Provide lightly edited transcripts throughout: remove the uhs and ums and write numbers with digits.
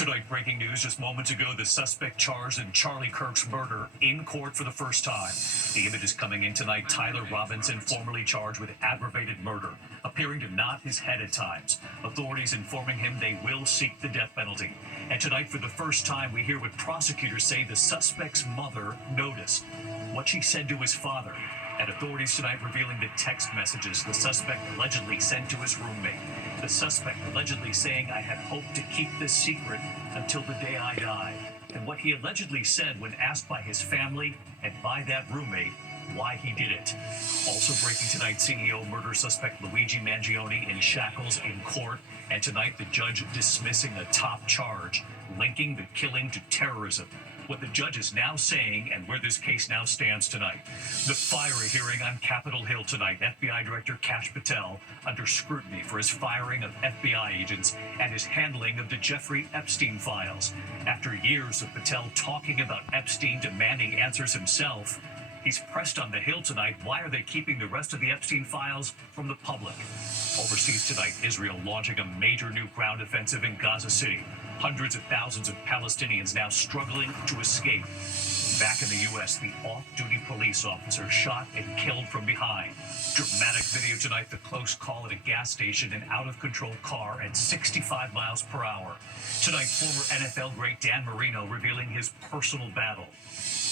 Tonight, breaking news just moments ago, the suspect charged in Charlie Kirk's murder in court for the first time. The image is coming in tonight. Tyler Robinson, formerly charged with aggravated murder, appearing to nod his head at times. Authorities informing him they will seek the death penalty. And tonight, for the first time, we hear what prosecutors say the suspect's mother noticed, what she said to his father. And authorities tonight revealing the text messages the suspect allegedly sent to his roommate. The suspect allegedly saying, "I had hoped to keep this secret until the day I die." And what he allegedly said when asked by his family and by that roommate why he did it. Also breaking tonight, CEO murder suspect Luigi Mangione in shackles in court. And tonight, the judge dismissing a top charge, linking the killing to terrorism. What the judge is now saying and where this case now stands tonight. The fiery hearing on Capitol Hill tonight. FBI Director Kash Patel under scrutiny for his firing of FBI agents and his handling of the Jeffrey Epstein files. After years of Patel talking about Epstein demanding answers himself, he's pressed on the Hill tonight. Why are they keeping the rest of the Epstein files from the public? Overseas tonight, Israel launching a major new ground offensive in Gaza City. Hundreds of thousands of Palestinians now struggling to escape. Back in the U.S., the off-duty police officer shot and killed from behind. Dramatic video tonight, the close call at a gas station, an out-of-control car at 65 miles per hour. Tonight, former NFL great Dan Marino revealing his personal battle.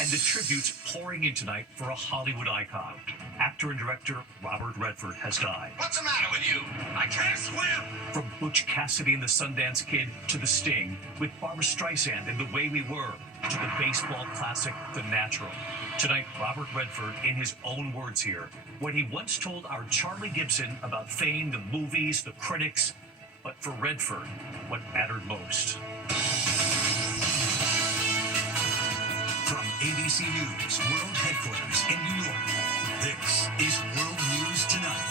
And the tributes pouring in tonight for a Hollywood icon. Actor and director Robert Redford has died. What's the matter with you? I can't swim! From Butch Cassidy and the Sundance Kid to The Sting, with Barbra Streisand and The Way We Were, to the baseball classic The Natural. Tonight, Robert Redford, in his own words here, when he once told our Charlie Gibson about fame, the movies, the critics, but for Redford, what mattered most. From ABC News World Headquarters in New York, this is World News Tonight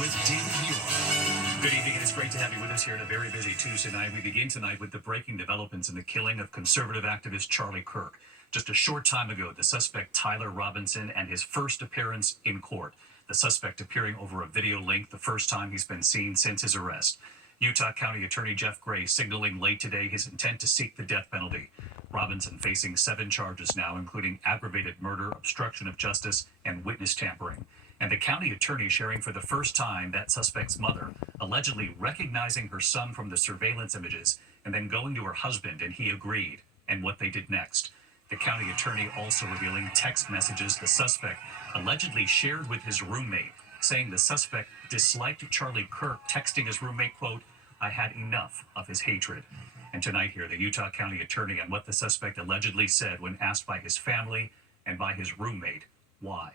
with David Muir. Good evening, and it's great to have you with us here on a very busy Tuesday night. We begin tonight with the breaking developments in the killing of conservative activist Charlie Kirk. Just a short time ago, the suspect Tyler Robinson and his first appearance in court. The suspect appearing over a video link, the first time he's been seen since his arrest. Utah County Attorney Jeff Gray signaling late today his intent to seek the death penalty. Robinson facing 7 charges now, including aggravated murder, obstruction of justice, and witness tampering. And the county attorney sharing for the first time that suspect's mother, allegedly recognizing her son from the surveillance images and then going to her husband, and he agreed, and what they did next. The county attorney also revealing text messages the suspect allegedly shared with his roommate, saying the suspect disliked Charlie Kirk, texting his roommate, quote, "I had enough of his hatred." And tonight here, the Utah County attorney on what the suspect allegedly said when asked by his family and by his roommate, why.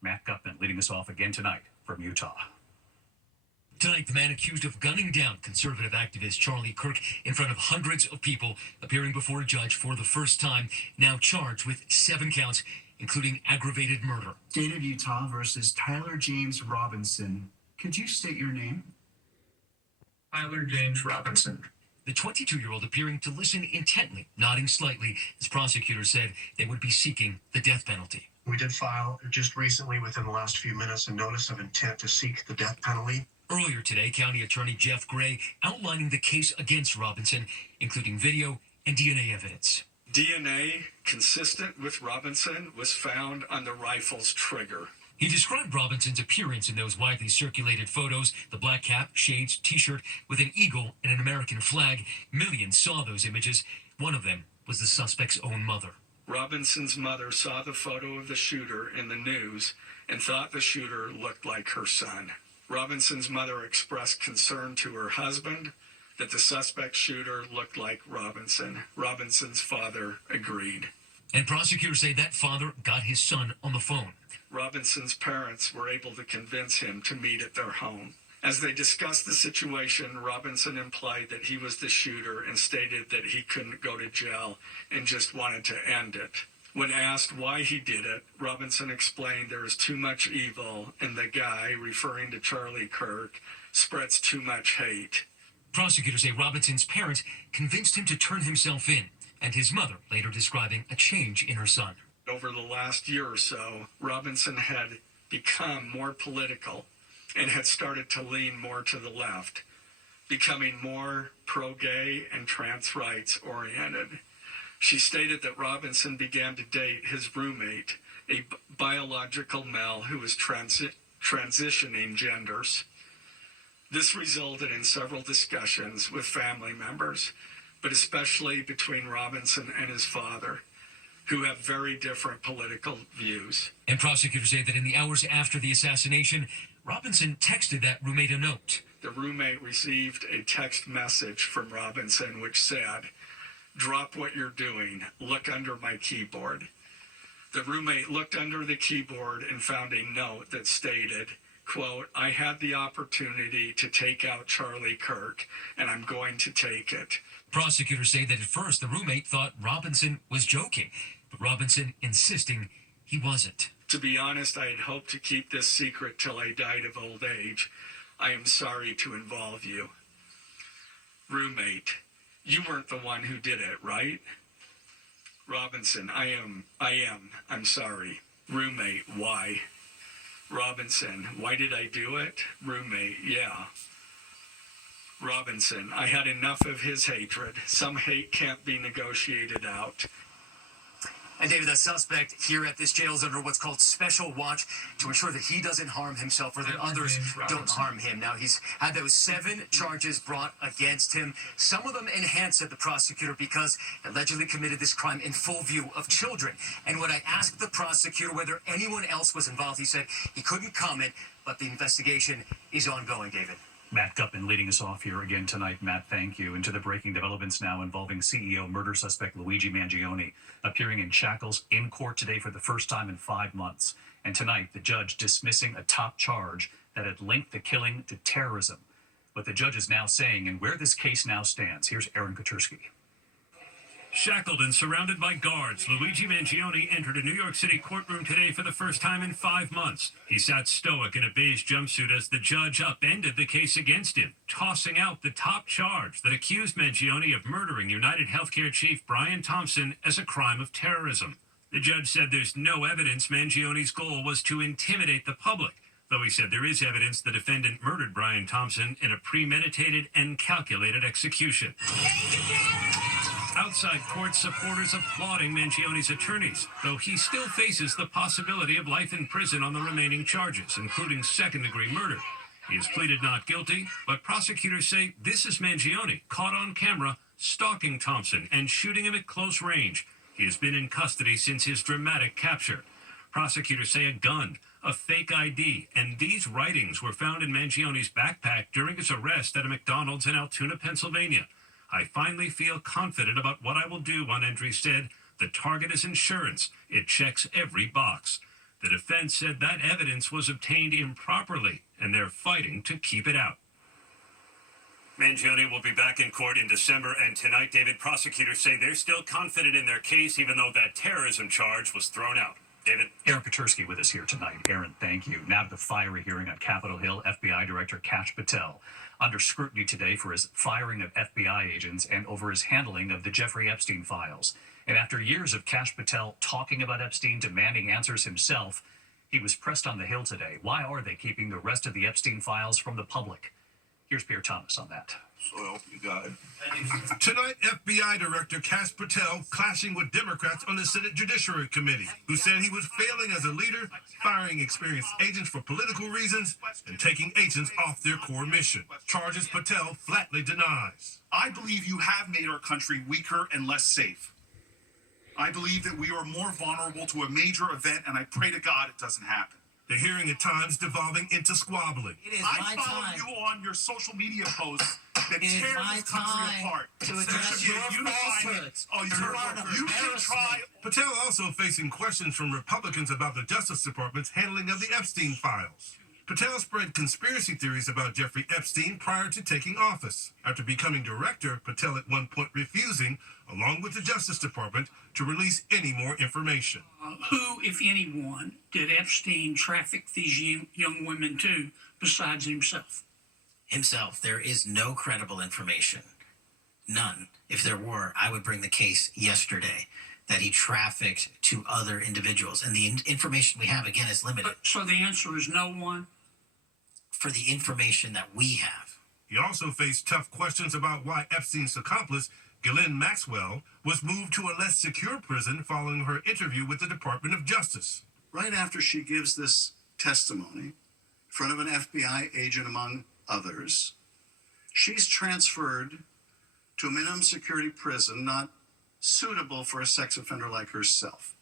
Matt Gutman leading us off again tonight from Utah. Tonight, the man accused of gunning down conservative activist Charlie Kirk in front of hundreds of people, appearing before a judge for the first time, now charged with 7 counts, including aggravated murder. State of Utah versus Tyler James Robinson. Could you state your name? Tyler James Robinson. The 22-year-old appearing to listen intently, nodding slightly, as prosecutors said they would be seeking the death penalty. We did file just recently, within the last few minutes, a notice of intent to seek the death penalty. Earlier today, County Attorney Jeff Gray outlining the case against Robinson, including video and DNA evidence. DNA consistent with Robinson was found on the rifle's trigger. He described Robinson's appearance in those widely circulated photos, the black cap, shades, t-shirt with an eagle and an American flag. Millions saw those images. One of them was the suspect's own mother. Robinson's mother saw the photo of the shooter in the news and thought the shooter looked like her son. Robinson's mother expressed concern to her husband that the suspect shooter looked like Robinson. Robinson's father agreed. And prosecutors say that father got his son on the phone. Robinson's parents were able to convince him to meet at their home. As they discussed the situation, Robinson implied that he was the shooter and stated that he couldn't go to jail and just wanted to end it. When asked why he did it, Robinson explained there is too much evil and the guy, referring to Charlie Kirk, spreads too much hate. Prosecutors say Robinson's parents convinced him to turn himself in, and his mother later describing a change in her son. Over the last year or so, Robinson had become more political and had started to lean more to the left. becoming more pro-gay and trans rights oriented. She stated that Robinson began to date his roommate, a biological male who was transitioning genders. This resulted in several discussions with family members, but especially between Robinson and his father, who have very different political views. And prosecutors say that in the hours after the assassination, Robinson texted that roommate a note. The roommate received a text message from Robinson which said, "Drop what you're doing. Look under my keyboard." The roommate looked under the keyboard and found a note that stated, quote, "I had the opportunity to take out Charlie Kirk, and I'm going to take it." Prosecutors say that at first the roommate thought Robinson was joking, but Robinson insisting he wasn't. To be honest, I had hoped to keep this secret till I died of old age. I am sorry to involve you. Roommate, you weren't the one who did it, right? Robinson, I am. I'm sorry. Roommate, why? Robinson, why did I do it? Roommate, yeah. Robinson, I had enough of his hatred. Some hate can't be negotiated out. And David, the suspect here at this jail is under what's called special watch to ensure that he doesn't harm himself or that others don't harm him. Now, he's had those 7 charges brought against him. Some of them enhanced, said the prosecutor, because he allegedly committed this crime in full view of children. And when I asked the prosecutor whether anyone else was involved, he said he couldn't comment, but the investigation is ongoing, David. Matt Gutman leading us off here again tonight. Matt, thank you. Into the breaking developments now involving CEO murder suspect Luigi Mangione appearing in shackles in court today for the first time in 5 months. And tonight, the judge dismissing a top charge that had linked the killing to terrorism. What the judge is now saying and where this case now stands. Here's Aaron Katersky. Shackled and surrounded by guards, Luigi Mangione entered a New York City courtroom today for the first time in 5 months. He sat stoic in a beige jumpsuit as the judge upended the case against him, tossing out the top charge that accused Mangione of murdering United Healthcare chief Brian Thompson as a crime of terrorism. The judge said there's no evidence Mangione's goal was to intimidate the public, though he said there is evidence the defendant murdered Brian Thompson in a premeditated and calculated execution. Outside court, supporters applauding Mangione's attorneys, though he still faces the possibility of life in prison on the remaining charges, including second-degree murder. He has pleaded not guilty, but prosecutors say this is Mangione, caught on camera, stalking Thompson and shooting him at close range. He has been in custody since his dramatic capture. Prosecutors say a gun, a fake ID, and these writings were found in Mangione's backpack during his arrest at a McDonald's in Altoona, Pennsylvania. "I finally feel confident about what I will do," one entry said. "The target is insurance. It checks every box." The defense said that evidence was obtained improperly, and they're fighting to keep it out. Mangione will be back in court in December, and tonight, David, prosecutors say they're still confident in their case, even though that terrorism charge was thrown out. David? Aaron Katersky with us here tonight. Aaron, thank you. Now to the fiery hearing on Capitol Hill. FBI Director Kash Patel under scrutiny today for his firing of FBI agents and over his handling of the Jeffrey Epstein files. And after years of Kash Patel talking about Epstein, demanding answers himself, he was pressed on the Hill today. Why are they keeping the rest of the Epstein files from the public? Here's Pierre Thomas on that. So help you God. Tonight, FBI Director Kash Patel clashing with Democrats on the Senate Judiciary Committee, who said he was failing as a leader, firing experienced agents for political reasons, and taking agents off their core mission. Charges Patel flatly denies. I believe you have made our country weaker and less safe. I believe that we are more vulnerable to a major event, and I pray to God it doesn't happen. The hearing at times devolving into squabbling. I follow you on your social media posts that tear this country apart. To address your falsehoods. You can try. Patel also facing questions from Republicans about the Justice Department's handling of the Epstein files. Patel spread conspiracy theories about Jeffrey Epstein prior to taking office. After becoming director, Patel at one point refusing, along with the Justice Department, to release any more information. Who, if anyone, did Epstein traffic these young women to besides himself? Himself. There is no credible information. None. If there were, I would bring the case yesterday that he trafficked to other individuals. And the information we have, again, is limited. So the answer is no one? For the information that we have. He also faced tough questions about why Epstein's accomplice, Ghislaine Maxwell, was moved to a less secure prison following her interview with the Department of Justice. Right after she gives this testimony in front of an FBI agent, among others, she's transferred to a minimum security prison not suitable for a sex offender like herself.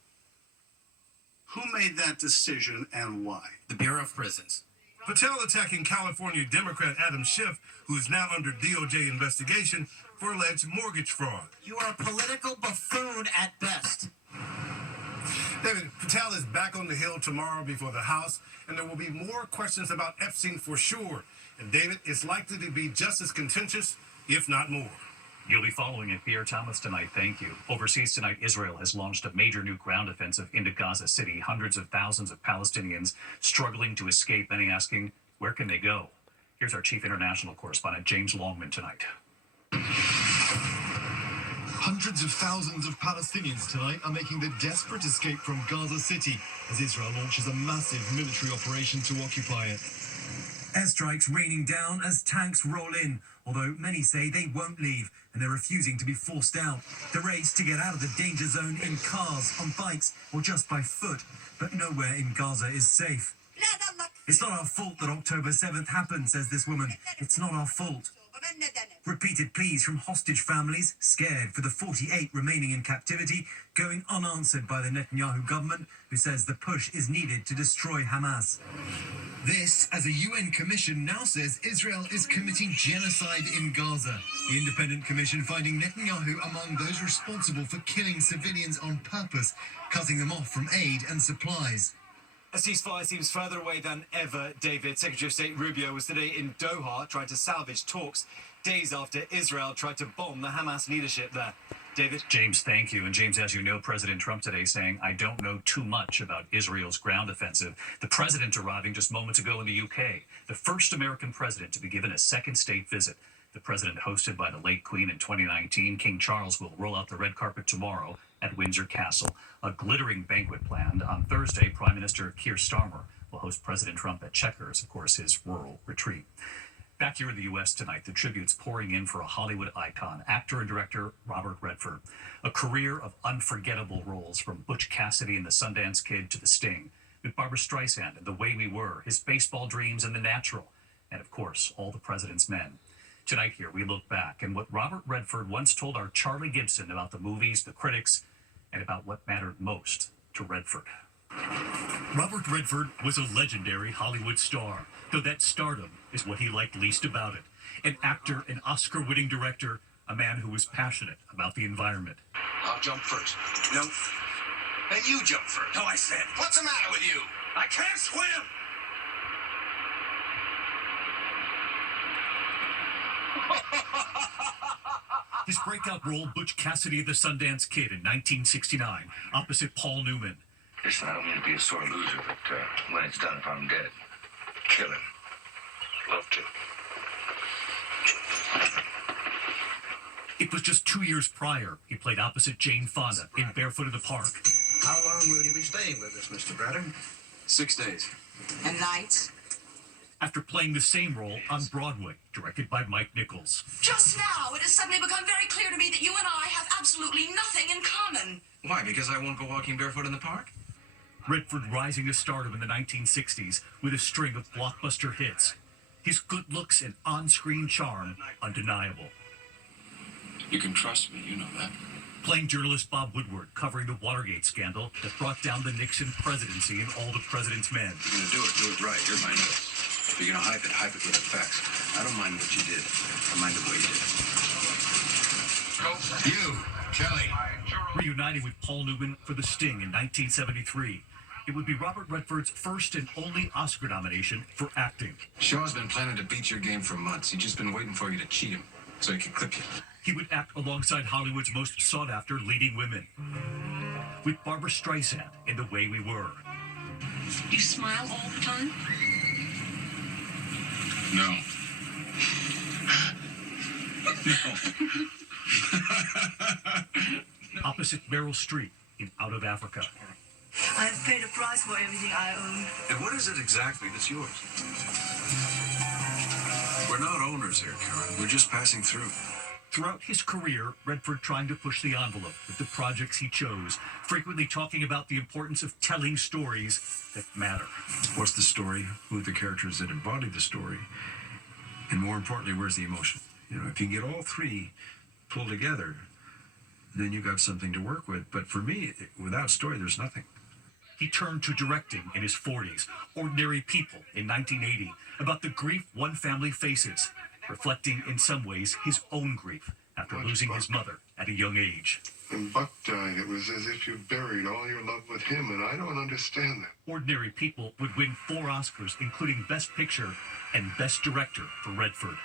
Who made that decision and why? The Bureau of Prisons. Patel attacking California Democrat Adam Schiff, who is now under DOJ investigation for alleged mortgage fraud. You are a political buffoon at best. David, Patel is back on the Hill tomorrow before the House, and there will be more questions about Epstein for sure. And David, it's likely to be just as contentious, if not more. You'll be following it, Pierre Thomas, tonight. Thank you. Overseas tonight, Israel has launched a major new ground offensive into Gaza City. Hundreds of thousands of Palestinians struggling to escape, many asking, where can they go? Here's our chief international correspondent, James Longman, tonight. Hundreds of thousands of Palestinians tonight are making the desperate escape from Gaza City as Israel launches a massive military operation to occupy it. Airstrikes raining down as tanks roll in, although many say they won't leave and they're refusing to be forced out. The race to get out of the danger zone in cars, on bikes, or just by foot, but nowhere in Gaza is safe. It's not our fault that October 7th happened, says this woman. It's not our fault. Repeated pleas from hostage families, scared for the 48 remaining in captivity, going unanswered by the Netanyahu government, who says the push is needed to destroy Hamas. This, as a UN commission now says Israel is committing genocide in Gaza. The independent commission finding Netanyahu among those responsible for killing civilians on purpose, cutting them off from aid and supplies. A ceasefire seems further away than ever, David. Secretary of State Rubio was today in Doha trying to salvage talks days after Israel tried to bomb the Hamas leadership there. David? James, thank you. And James, as you know, President Trump today saying, I don't know too much about Israel's ground offensive. The president arriving just moments ago in the UK, the first American president to be given a second state visit. The president hosted by the late Queen in 2019. King Charles will roll out the red carpet tomorrow at Windsor Castle. A glittering banquet planned. On Thursday, Prime Minister Keir Starmer will host President Trump at Chequers, of course, his rural retreat. Back here in the U.S. tonight, the tributes pouring in for a Hollywood icon, actor and director Robert Redford. A career of unforgettable roles, from Butch Cassidy and the Sundance Kid to The Sting, with Barbra Streisand and The Way We Were, his baseball dreams and The Natural, and of course, All the President's Men. Tonight here, we look back and what Robert Redford once told our Charlie Gibson about the movies, the critics, and about what mattered most to Redford. Robert Redford was a legendary Hollywood star, though that stardom is what he liked least about it. An actor, an Oscar-winning director, a man who was passionate about the environment. I'll jump first. No. And you jump first. No, I said. What's the matter with you? I can't swim. His breakout role, Butch Cassidy, the Sundance Kid, in 1969, opposite Paul Newman. Listen, I don't mean to be a sore loser, but when it's done, if I'm dead, kill him. Love to. It was just 2 years prior he played opposite Jane Fonda in Barefoot in the Park. How long will you be staying with us, Mr. Bratter? 6 days. And nights? After playing the same role on Broadway, directed by Mike Nichols. Just now, it has suddenly become very clear to me that you and I have absolutely nothing in common. Why? Because I won't go walking barefoot in the park? Redford rising to stardom in the 1960s with a string of blockbuster hits. His good looks and on-screen charm undeniable. You can trust me, you know that. Playing journalist Bob Woodward, covering the Watergate scandal that brought down the Nixon presidency and All the President's Men. If you're gonna do it right. You're my nose. If you're gonna hype it with the facts. I don't mind what you did. I mind the way you did it. You, Kelly. Reuniting with Paul Newman for The Sting in 1973. It would be Robert Redford's first and only Oscar nomination for acting. Shaw's been planning to beat your game for months. He's just been waiting for you to cheat him so he can clip you. He would act alongside Hollywood's most sought-after leading women, with Barbra Streisand in The Way We Were. Do you smile all the time? No. Opposite Meryl Streep in Out of Africa. I've paid a price for everything I own. And what is it exactly that's yours? We're not owners here, Karen. We're just passing through. Throughout his career, Redford trying to push the envelope with the projects he chose, frequently talking about the importance of telling stories that matter. What's the story? Who are the characters that embody the story? And more importantly, where's the emotion? You know, if you can get all three pulled together, then you got something to work with. But for me, without story, there's nothing. He turned to directing in his 40s, Ordinary People in 1980, about the grief one family faces, reflecting in some ways his own grief after losing his mother at a young age. When Buck died, it was as if you buried all your love with him, and I don't understand that. Ordinary People would win 4 Oscars, including Best Picture and Best Director for Redford.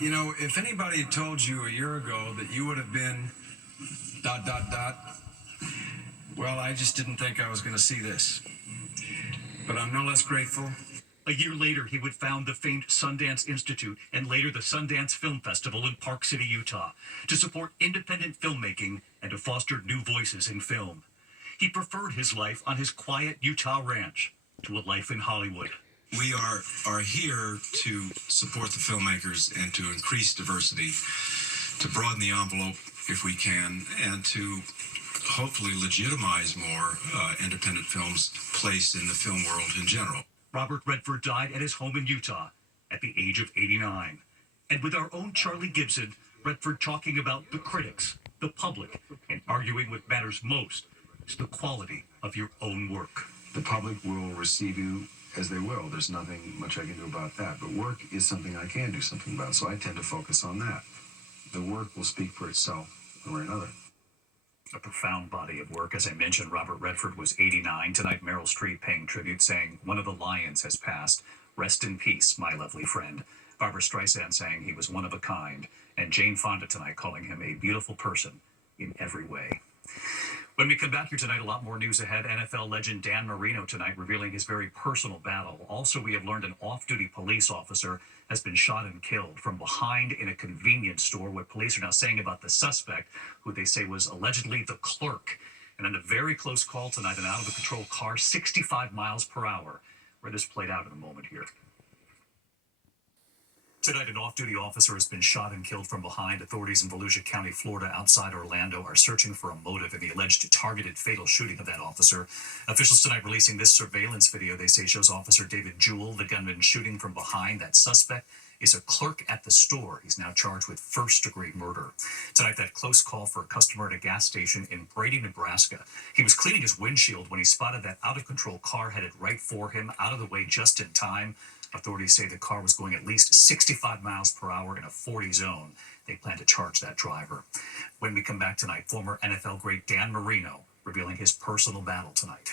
You know, if anybody had told you a year ago that you would have been ... well, I just didn't think I was going to see this. But I'm no less grateful. A year later, he would found the famed Sundance Institute and later the Sundance Film Festival in Park City, Utah, to support independent filmmaking and to foster new voices in film. He preferred his life on his quiet Utah ranch to a life in Hollywood. We are here to support the filmmakers and to increase diversity, to broaden the envelope if we can, and to hopefully legitimize more independent films' place in the film world in general. Robert Redford died at his home in Utah at the age of 89. And with our own Charlie Gibson, Redford talking about the critics, the public, and arguing what matters most is the quality of your own work. The public will receive you as they will. There's nothing much I can do about that. But work is something I can do something about, so I tend to focus on that. The work will speak for itself one way or another. A profound body of work. As I mentioned, Robert Redford was 89. Tonight, Meryl Streep paying tribute, saying, "One of the lions has passed. Rest in peace, my lovely friend." Barbara Streisand saying he was one of a kind. And Jane Fonda tonight calling him a beautiful person in every way. When we come back here tonight, a lot more news ahead. NFL legend Dan Marino tonight revealing his very personal battle. Also, we have learned an off-duty police officer has been shot and killed from behind in a convenience store. What police are now saying about the suspect, who they say was allegedly the clerk. And then a very close call tonight, an out-of-control car, 65 miles per hour. Where this played out in a moment here. Tonight, an off-duty officer has been shot and killed from behind. Authorities in Volusia County, Florida, outside Orlando, are searching for a motive in the alleged targeted fatal shooting of that officer. Officials tonight releasing this surveillance video they say shows Officer David Jewell, the gunman shooting from behind. That suspect is a clerk at the store. He's now charged with first-degree murder. Tonight, that close call for a customer at a gas station in Brady, Nebraska. He was cleaning his windshield when he spotted that out-of-control car headed right for him, out of the way just in time. Authorities say the car was going at least 65 miles per hour in a 40 zone. They plan to charge that driver. When we come back tonight, former NFL great Dan Marino revealing his personal battle tonight.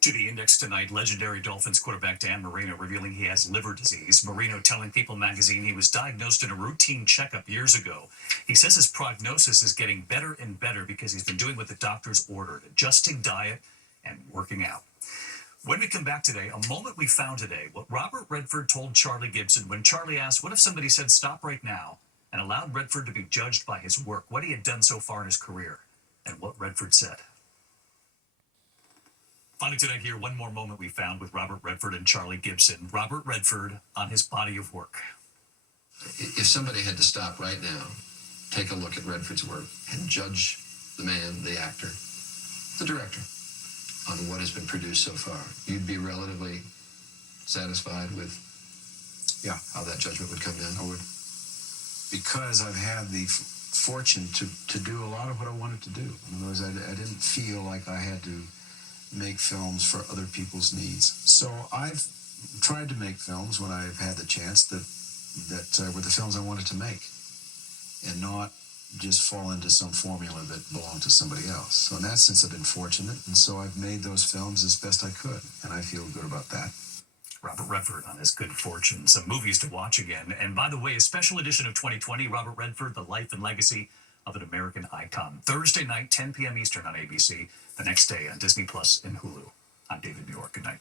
To the index tonight, legendary Dolphins quarterback Dan Marino revealing he has liver disease. Marino telling People magazine he was diagnosed in a routine checkup years ago. He says his prognosis is getting better and better because he's been doing what the doctors ordered, adjusting diet and working out. When we come back today, a moment we found today, what Robert Redford told Charlie Gibson when Charlie asked, what if somebody said stop right now and allowed Redford to be judged by his work, what he had done so far in his career, and what Redford said. Finally tonight here, one more moment we found with Robert Redford and Charlie Gibson. Robert Redford on his body of work. If somebody had to stop right now, take a look at Redford's work and judge the man, the actor, the director, on what has been produced so far, you'd be relatively satisfied with how that judgment would come down? I would, because I've had the fortune to do a lot of what I wanted to do. In other words, I didn't feel like I had to make films for other people's needs. So I've tried to make films when I've had the chance that were the films I wanted to make, and not just fall into some formula that belonged to somebody else. So in that sense, I've been fortunate, and so I've made those films as best I could, and I feel good about that. Robert Redford on his good fortune. Some movies to watch again. And by the way, a special edition of 2020, Robert Redford, The Life and Legacy of an American Icon. Thursday night, 10 p.m. Eastern on ABC. The next day on Disney Plus and Hulu. I'm David Muir. Good night.